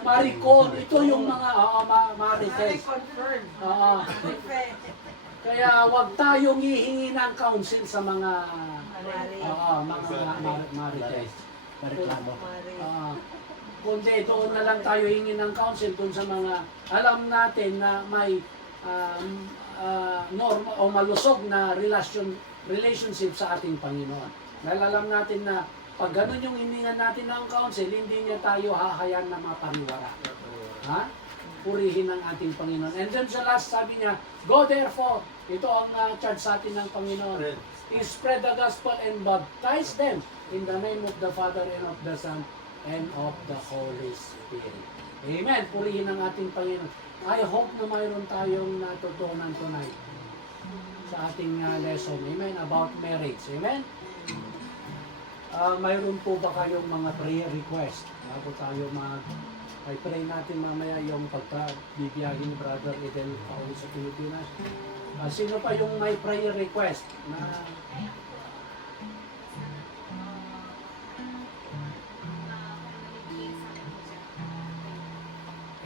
Maricon. Ito yung mga marites. Kaya wag tayong hihingi ng counsel sa mga marites. Pareklamo. Kundi doon na lang tayo hingi ng counsel doon sa mga alam natin na may norma o malusog na relationship sa ating Panginoon. Dahil alam natin na pag ganun yung hiningan natin ng counsel, hindi niya tayo hahayaan na mapaniwara. Ha? Purihin ang ating Panginoon. And then sa last, sabi niya, go therefore, ito ang charge sa atin ng Panginoon, is spread the gospel and baptize them in the name of the Father and of the Son and of the Holy Spirit. Amen. Purihin ang ating Panginoon. I hope na mayroon tayong natutunan tonight sa ating lesson. Amen. About marriage. Amen. Mayroon po ba kayong mga prayer request? Bago tayo ay pray natin mamaya yung pagka-bibiyahin ni Brother Eden pauwi sa Pilipinas. Sino pa yung may prayer request na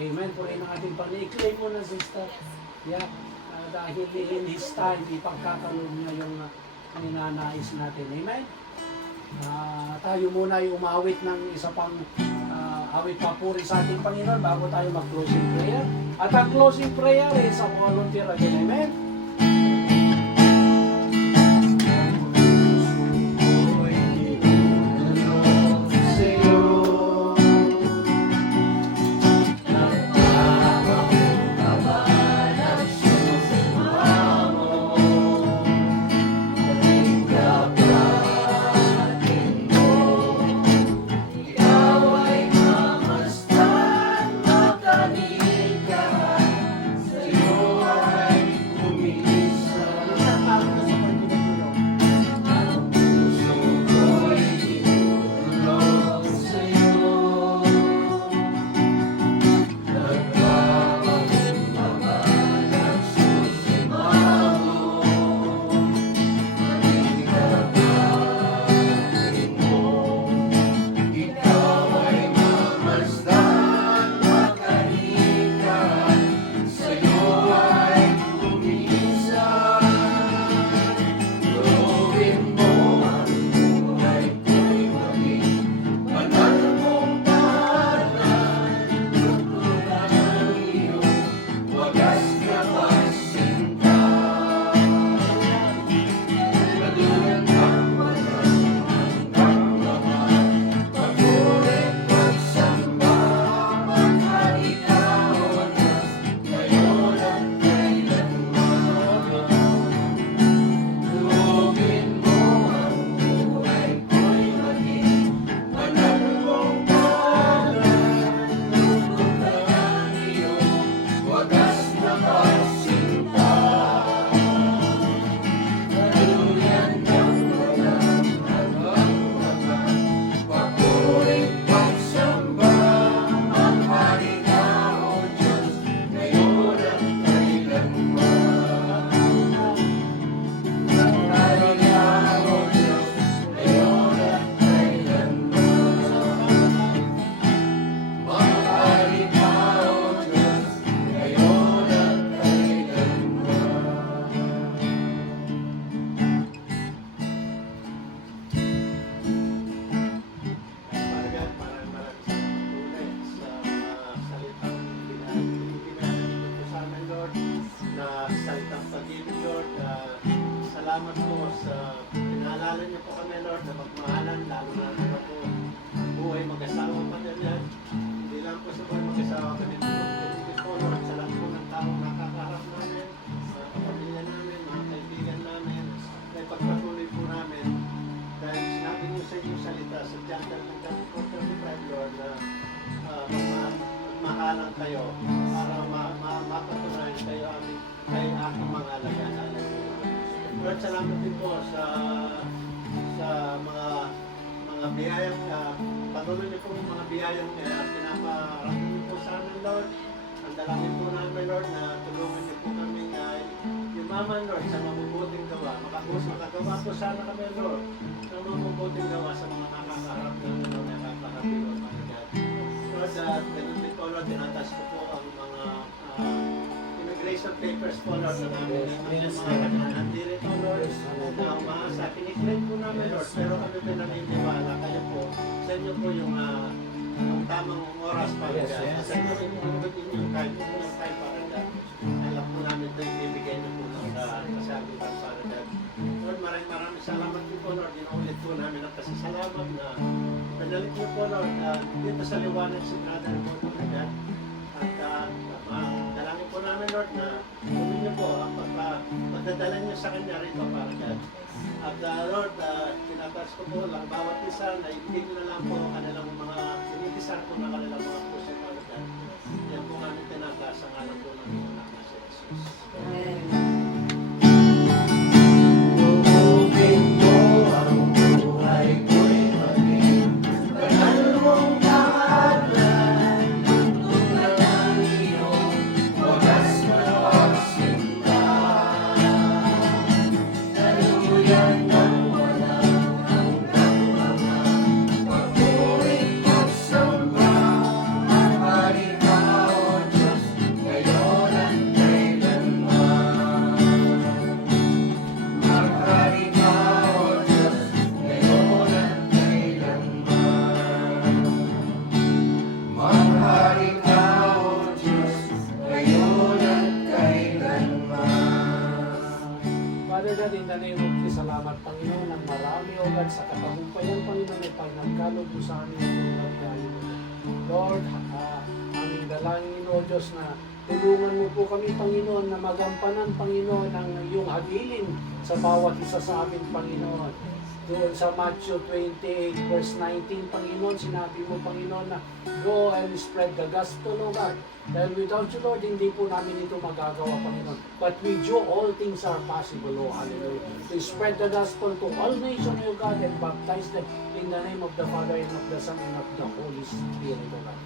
Amen. Purihin ang ating Panginoon. I-claim mo na, sister. Yeah. Dahil in His time, ipagkakaroon niya yung ninanais natin. Amen. Tayo muna ay umawit ng isa pang awit papuri sa ating Panginoon bago tayo mag-closing prayer. At ang closing prayer is a volunteer again. Amen. pag-aralan kayo para mapatunayan kayo kay aking mga alayan. Lord, salamat din po sa mga biyayang patuloy niyo po mga biyayang pinaparami niyo po sa amin, Lord. Ang dalangin po namin, Lord, na tulungan niyo po kami yumaman, Lord, sa mabubuting gawa. Makagawa po sana kami, Lord, sa mabubuting gawa sa mga nakakaharap namin, Lord, nakakaharapin, Lord, mga God. Lord, ganun din po, Lord, tinatas ko po ang mga immigration papers po, Lord, na namin, mga nandiri po, Lord, na umaasa. Kiniklaim po namin, Lord, pero kami din naniniwala kayo po. Sa inyo po yung tamang oras para God. Sa inyo yung time para God. Alam po namin ito yung bibigay niyo po ng kasagutan para God. Lord, maraming salamat po, Lord. Inuulit po namin ang kasasalamat na pinalik niyo po, Lord, dito sa liwanag si brother po, Lord God. At dalangin po namin, Lord, na tuloy niyo po ang pagdadala niyo sa kanya rito para God. At Lord, tinatas ko po lang bawat isa na ibigay na lang po kanilang mga sinitisar po na kanilang mga puso para God. Yan po namin tinatas ang alam po ng anak na si Jesus. Father God, in the name of Jesus, salamat Panginoon ng marami o God sa katagumpayan Panginoon ay pagnagkalog mo sa amin ng Lord God. Lord, aming dalangin o Diyos na tulungan mo po kami Panginoon na magampanan Panginoon ang iyong habilin sa bawat isa sa amin Panginoon. Doon sa Matthew 28 verse 19 Panginoon, sinabi mo Panginoon na go and spread the gospel o God. Dahil without you Lord, hindi po namin ito magagawa Panginoon. But with you, all things are possible, O hallelujah. To spread the gospel to all nations, O God, and baptize them in the name of the Father and of the Son and of the Holy Spirit, O God.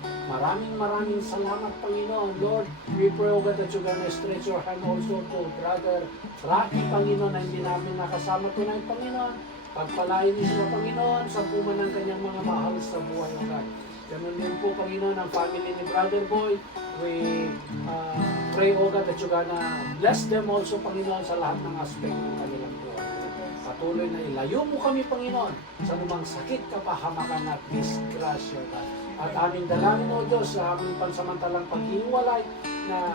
Maraming salamat Panginoon. Lord, we pray, O God, that you're gonna stretch your hand also to Brother Rocky Panginoon na hindi namin nakasama tonight Panginoon. Pagpalain niyo sila Panginoon sa puman ng kanyang mga mahal sa buhay, O God. Ganun din po, Panginoon, ang family ni Brother Boy. We pray, O God, that you're gonna bless them also, Panginoon, sa lahat ng aspect ng kanilang buhay. Patuloy na ilayo mo kami, Panginoon, sa lumang sakit, kapahamakan at disgrasya, God. At aming dalangin, O Diyos, sa aming pansamantalang paghiwalay na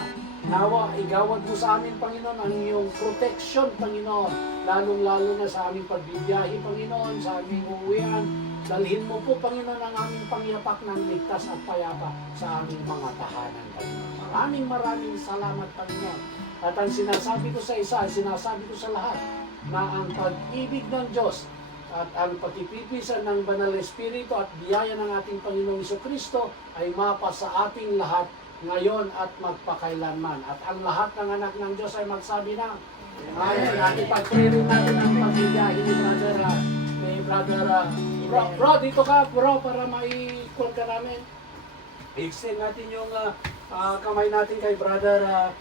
nawa, igawad mo sa amin, Panginoon, ang iyong protection, Panginoon, lalong-lalo na sa aming pagbibiyahe, Panginoon, sa aming uwian. Dalhin mo po, Panginoon, ang aming pangyapak ng ligtas at payapa sa aming mga tahanan, Panginoon. Maraming salamat, Panginoon. At ang sinasabi ko sa isa, sinasabi ko sa lahat, na ang pag-ibig ng Diyos at ang patipipisan ng Banal Espiritu at biyaya ng ating Panginoong Jesucristo ay mapa sa ating lahat ngayon at magpakailanman. At ang lahat ng anak ng Diyos ay magsabi na, Amen. At ipag-pray rin natin ang pagbibiyahe ni Brother Bro, dito ka, bro, para mai-call ka namin. I-extend natin yung kamay natin kay Brother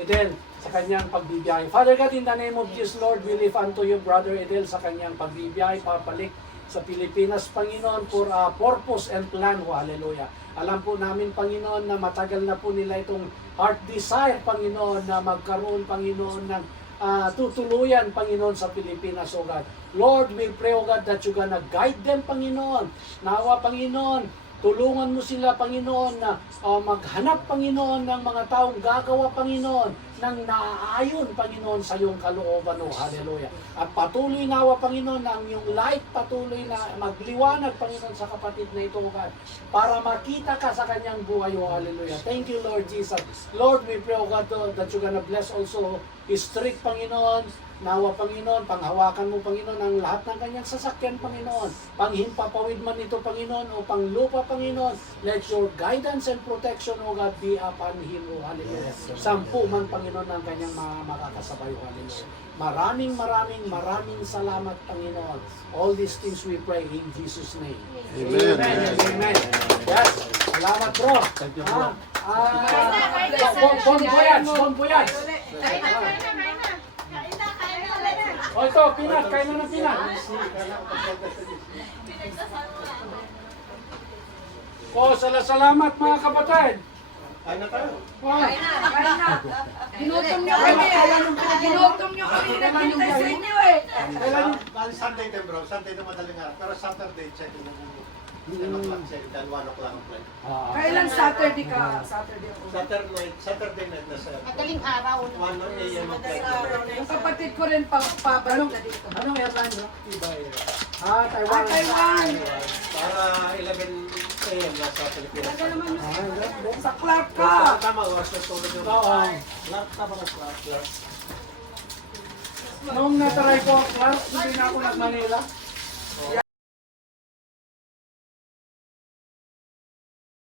Edel sa kanyang pagbibiyahe. Father God, in the name of Jesus, Lord, we lift unto you, Brother Edel, sa kanyang pagbibiyahe, papalik sa Pilipinas, Panginoon, for a purpose and plan, hallelujah. Alam po namin, Panginoon, na matagal na po nila itong heart desire, Panginoon, na magkaroon, Panginoon, ng tutuluyan, Panginoon, sa Pilipinas, O God. Lord, we pray, O God, that you're gonna guide them, Panginoon. Nawa, Panginoon, tulungan mo sila, Panginoon, na maghanap, Panginoon, ng mga taong gagawa, Panginoon, ng naaayon, Panginoon, sa iyong kalooban, O hallelujah. At patuloy nawa, Panginoon, na ang iyong light patuloy na magliwanag, Panginoon, sa kapatid na ito, O God, para makita ka sa kanyang buhay, O hallelujah. Thank you, Lord Jesus. Lord, we pray, O God, that you're gonna bless also his street, Panginoon, Nawa, Panginoon, panghawakan mo, Panginoon, ang lahat ng kanyang sasakyan, Panginoon. Panghimpapawid man ito, Panginoon, o panglupa, Panginoon. Let your guidance and protection, O God, be upon him, O hallelujah. Sampu man, Panginoon, ang kanyang mga makakasabay, O hallelujah. Maraming salamat, Panginoon. All these things we pray in Jesus' name. Amen. Amen. Yes. Salamat, bro. Thank you, bro. Bon voyage. Kain na. O ito, pinat. Kain na ng pinat. O, salamat mga kapatid. Kain na tayo. Kain na. Ginutom niyo kami. Ginutom niyo kami. Naghintay sa inyo eh. Bali Sunday din bro, Sunday na madaling araw. Pero Saturday, check in lang mo. 10 o'clock check, then 1 o'clock ang flight. Kailan Saturday ka? Saturday ako. Saturday night na sa Madaling araw. 1 a.m. ang flight. Yung kapatid ko rin pabalong na dito. Anong airline bro? Iba eh. Taiwan. Taiwan. Para 11 a.m. nasa Pilipinas. Sa Clark ka. Tama, oras na tulog yung Oo. Tama ka, Clark. Nung nataray ko, Clark, hindi na ako nag-Manila.